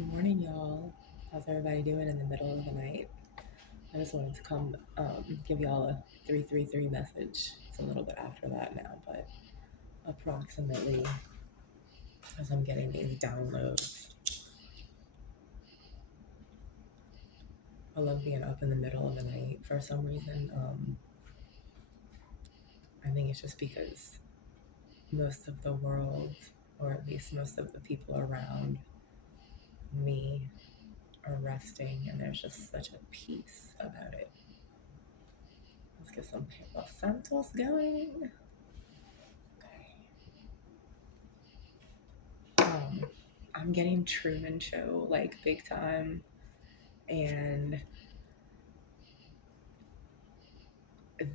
Good morning, y'all. How's everybody doing in the middle of the night? I just wanted to come give y'all a 333 message. It's a little bit after that now, but approximately as I'm getting these downloads. I love being up in the middle of the night for some reason. I think it's just because most of the world, or at least most of the people around me, are resting, and there's just such a peace about it. Let's get some Palo Santos going. um, I'm getting Truman Show like big time, and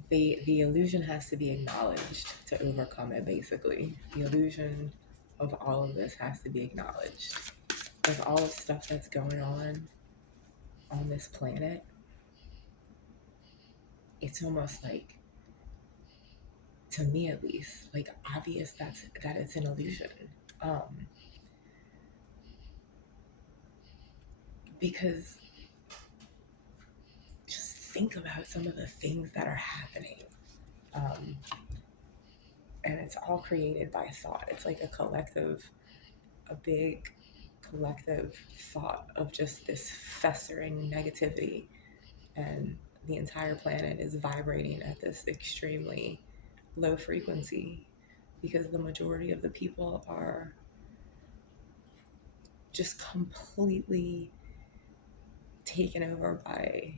the illusion has to be acknowledged to overcome it. Basically, the illusion of all of this has to be acknowledged. With all the stuff that's going on this planet, it's almost like, to me at least, like obvious that it's an illusion. Um, because just think about some of the things that are happening. Um, and it's all created by thought. It's like a big collective thought of just this festering negativity, and the entire planet is vibrating at this extremely low frequency because the majority of the people are just completely taken over by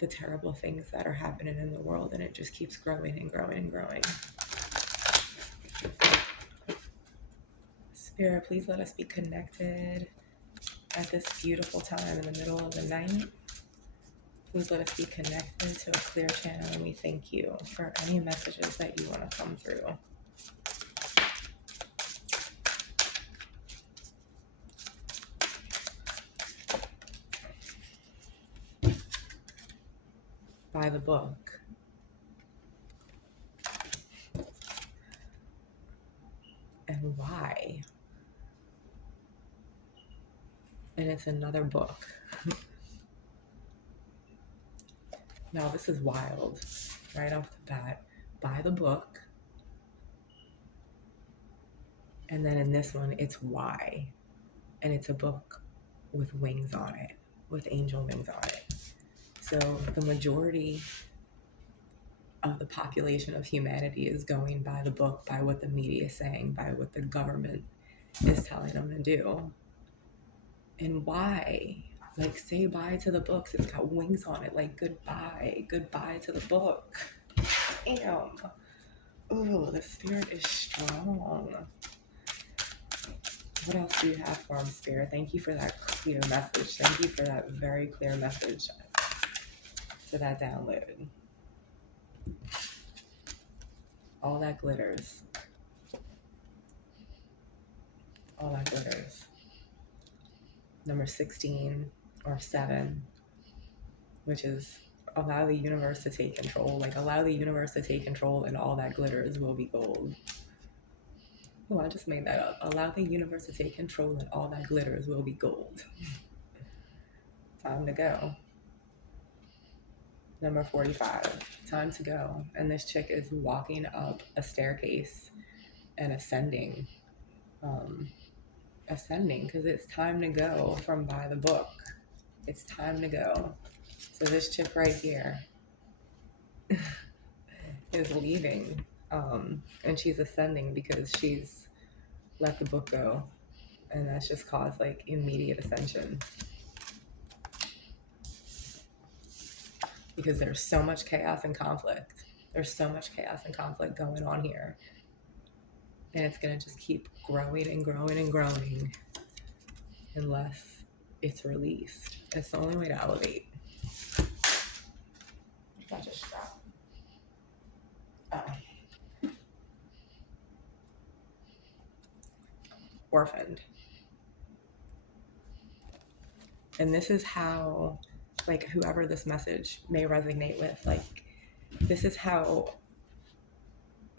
the terrible things that are happening in the world, and it just keeps growing and growing and growing. Spirit, please let us be connected at this beautiful time in the middle of the night. Please let us be connected to a clear channel, and we thank you for any messages that you want to come through. By the book. And why? And it's another book. Now, this is wild, right off the bat. By the book. And then in this one, it's why. And it's a book with wings on it, with angel wings on it. So the majority of the population of humanity is going by the book, by what the media is saying, by what the government is telling them to do. And why? Like, say bye to the books. It's got wings on it. Like, goodbye to the book. Damn. Ooh, the spirit is strong. What else do you have for him, Spirit? Thank you for that clear message. Thank you for that very clear message to that download. All that glitters. All that glitters. Number 16 or 7, which is allow the universe to take control. Like, allow the universe to take control, and all that glitters will be gold. Oh, I just made that up. Allow the universe to take control, and all that glitters will be gold. Time to go. Number 45, time to go. And this chick is walking up a staircase and ascending. Ascending because it's time to go from by the book. It's time to go. So this chick right here is leaving, and she's ascending because she's let the book go, and that's just caused like immediate ascension because there's so much chaos and conflict. There's so much chaos and conflict going on here, and it's gonna just keep growing and growing and growing unless it's released. It's the only way to elevate. That just dropped. Orphaned. And this is how, like, whoever this message may resonate with, like, this is how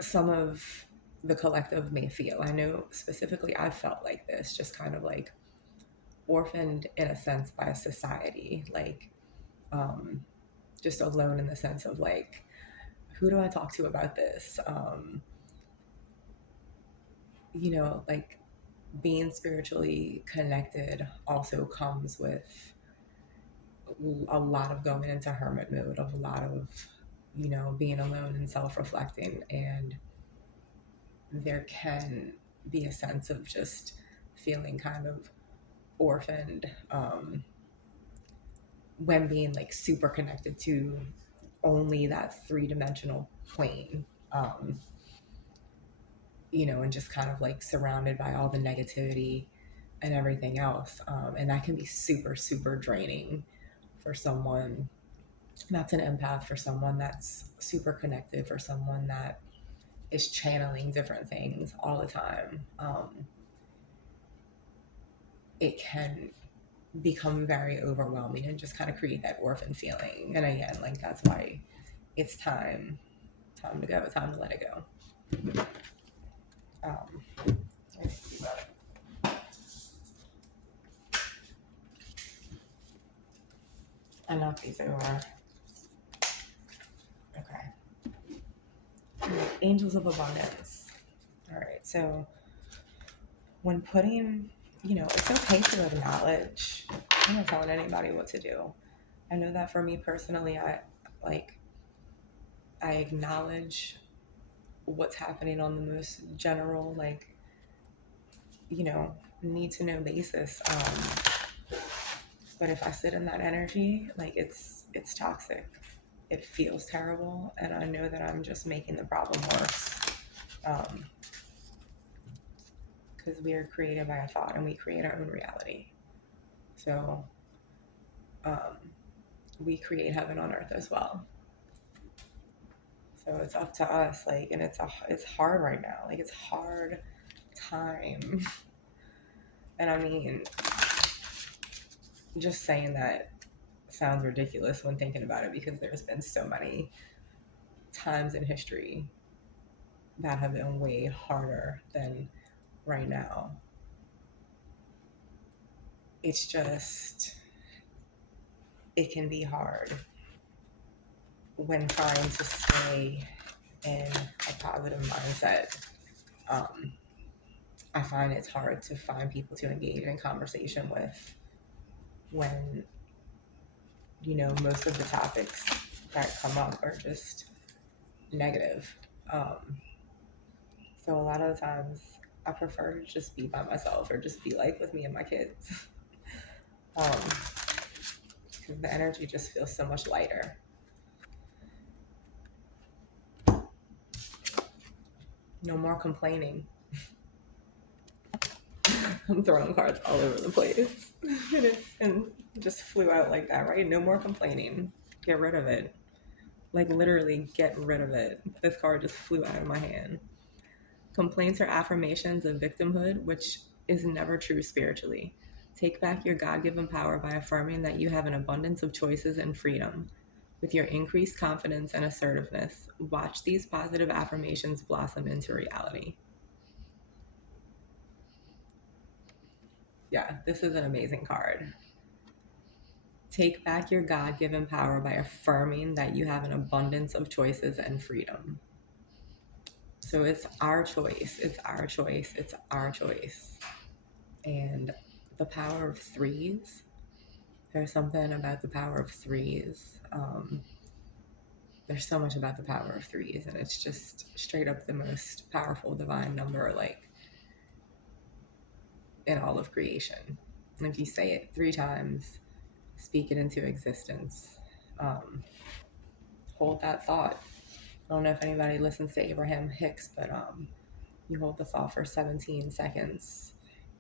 some of the collective may feel. I know specifically I felt like this, just kind of like orphaned in a sense by society, like just alone in the sense of like, who do I talk to about this? Like being spiritually connected also comes with a lot of going into hermit mode, of a lot of, being alone and self-reflecting. And there can be a sense of just feeling kind of orphaned, when being like super connected to only that three-dimensional plane. um, and just kind of like surrounded by all the negativity and everything else. And that can be super, super draining for someone that's an empath, for someone that's super connected, for someone that is channeling different things all the time. It can become very overwhelming and just kind of create that orphan feeling. And again, like that's why it's time to go, time to let it go. Let's see about it. I knocked these over. Okay. Angels of abundance. All right. So when putting, it's okay to acknowledge. I'm not telling anybody what to do. I know that for me personally, I acknowledge what's happening on the most general, like, need to know basis. But if I sit in that energy, like it's toxic. It feels terrible, and I know that I'm just making the problem worse. Because we are created by a thought, and we create our own reality. So we create heaven on earth as well. So it's up to us, like, and it's hard right now. Like, it's hard time. And I mean, just saying that sounds ridiculous when thinking about it, because there's been so many times in history that have been way harder than right now. It's just, it can be hard when trying to stay in a positive mindset. I find it's hard to find people to engage in conversation with when, most of the topics that come up are just negative. So a lot of the times I prefer to just be by myself, or just be like with me and my kids. Because the energy just feels so much lighter. No more complaining. I'm throwing cards all over the place. And just flew out like that, right? No more complaining. Get rid of it. Like, literally get rid of it. This card just flew out of my hand. Complaints are affirmations of victimhood, which is never true spiritually. Take back your God-given power by affirming that you have an abundance of choices and freedom. With your increased confidence and assertiveness, watch these positive affirmations blossom into reality. Yeah, this is an amazing card. Take back your God-given power by affirming that you have an abundance of choices and freedom. So it's our choice. It's our choice. It's our choice. And the power of threes, there's something about the power of threes. There's so much about the power of threes, and it's just straight up the most powerful divine number, like, in all of creation. And if you say it 3 times, speak it into existence. Hold that thought. I don't know if anybody listens to Abraham Hicks, but you hold the thought for 17 seconds.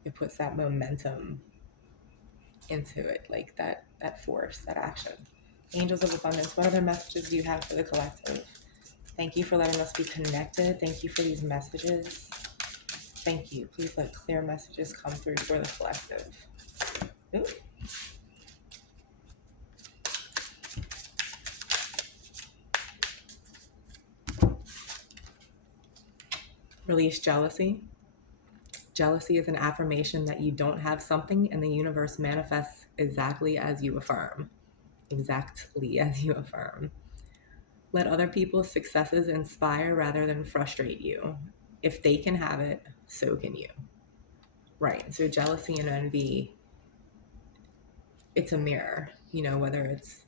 It puts that momentum into it, like that force, that action. Angels of abundance, what other messages do you have for the collective? Thank you for letting us be connected. Thank you for these messages. Thank you. Please let clear messages come through for the collective. Ooh. Release jealousy. Jealousy is an affirmation that you don't have something, and the universe manifests exactly as you affirm. Exactly as you affirm. Let other people's successes inspire rather than frustrate you. If they can have it, so can you. Right. So jealousy and envy, it's a mirror, whether it's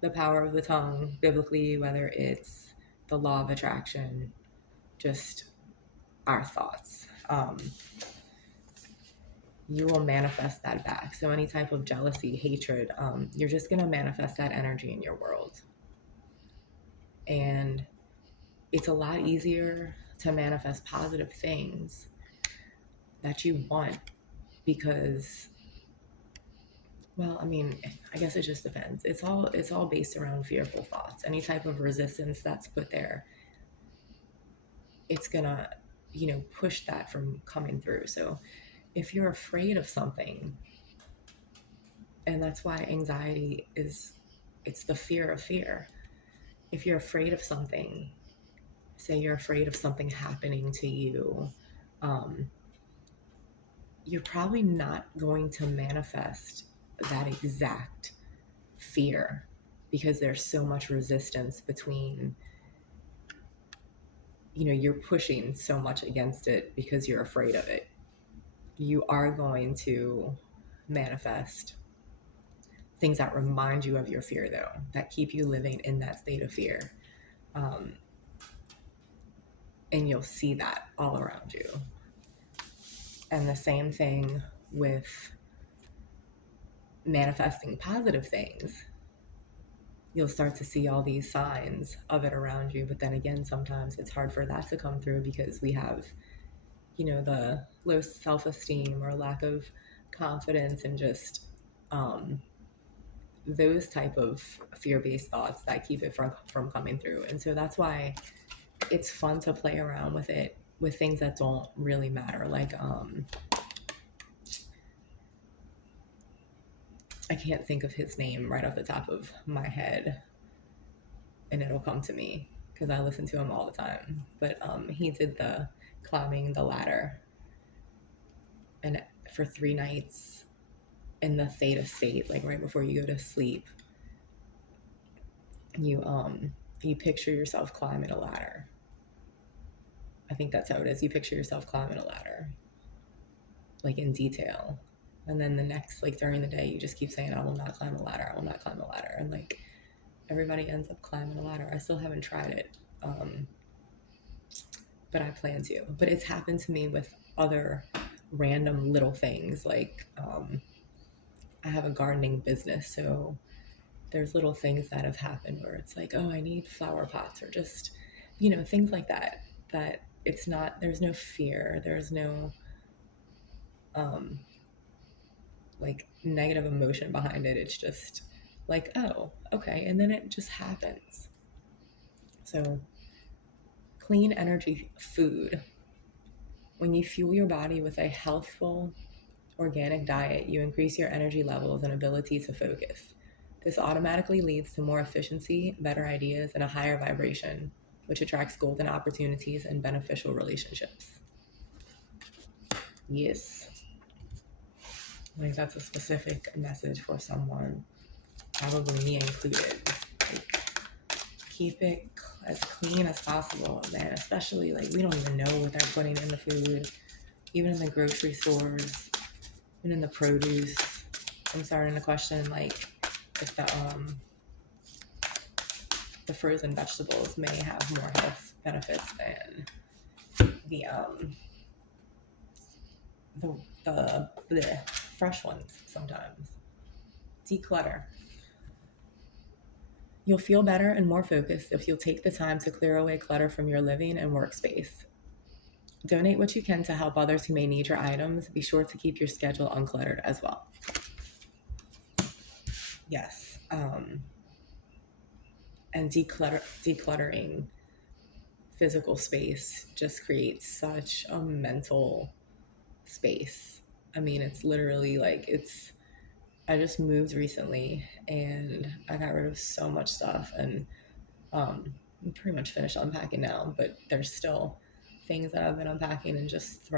the power of the tongue biblically, whether it's the law of attraction, just our thoughts. You will manifest that back. So any type of jealousy, hatred, you're just going to manifest that energy in your world. And it's a lot easier to manifest positive things that you want because, well, I mean, I guess it just depends. It's all based around fearful thoughts. Any type of resistance that's put there, it's gonna, push that from coming through. So if you're afraid of something, and that's why anxiety it's the fear of fear. If you're afraid of something, say you're afraid of something happening to you, you're probably not going to manifest that exact fear because there's so much resistance between, you're pushing so much against it because you're afraid of it. You are going to manifest things that remind you of your fear, though, that keep you living in that state of fear. And you'll see that all around you. And the same thing with manifesting positive things. You'll start to see all these signs of it around you. But then again, sometimes it's hard for that to come through because we have, the low self-esteem or lack of confidence and just those type of fear-based thoughts that keep it from coming through. And so that's why it's fun to play around with it with things that don't really matter. Like, I can't think of his name right off the top of my head, and it'll come to me because I listen to him all the time. But he did the climbing the ladder, and for 3 nights in the theta state, like right before you go to sleep, you picture yourself climbing a ladder. I think that's how it is. You picture yourself climbing a ladder, like in detail. And then the next, like during the day, you just keep saying, I will not climb a ladder. I will not climb a ladder. And like everybody ends up climbing a ladder. I still haven't tried it. But I plan to. But it's happened to me with other random little things. Like I have a gardening business. So there's little things that have happened where it's like, oh, I need flower pots or just, things like that. That it's not, there's no fear. There's no like negative emotion behind it. It's just like, oh, okay. And then it just happens. So clean energy food. When you fuel your body with a healthful organic diet, you increase your energy levels and ability to focus. This automatically leads to more efficiency, better ideas, and a higher vibration, which attracts golden opportunities and beneficial relationships. Yes. Like that's a specific message for someone, probably me included. Like, keep it as clean as possible, man. Especially like we don't even know what they're putting in the food, even in the grocery stores, even in the produce. I'm starting to question like if the frozen vegetables may have more health benefits than the fresh ones sometimes. Declutter. You'll feel better and more focused if you'll take the time to clear away clutter from your living and workspace. Donate what you can to help others who may need your items. Be sure to keep your schedule uncluttered as well. Yes. And decluttering physical space just creates such a mental space. I mean, it's literally like I just moved recently and I got rid of so much stuff and I'm pretty much finished unpacking now, but there's still things that I've been unpacking and just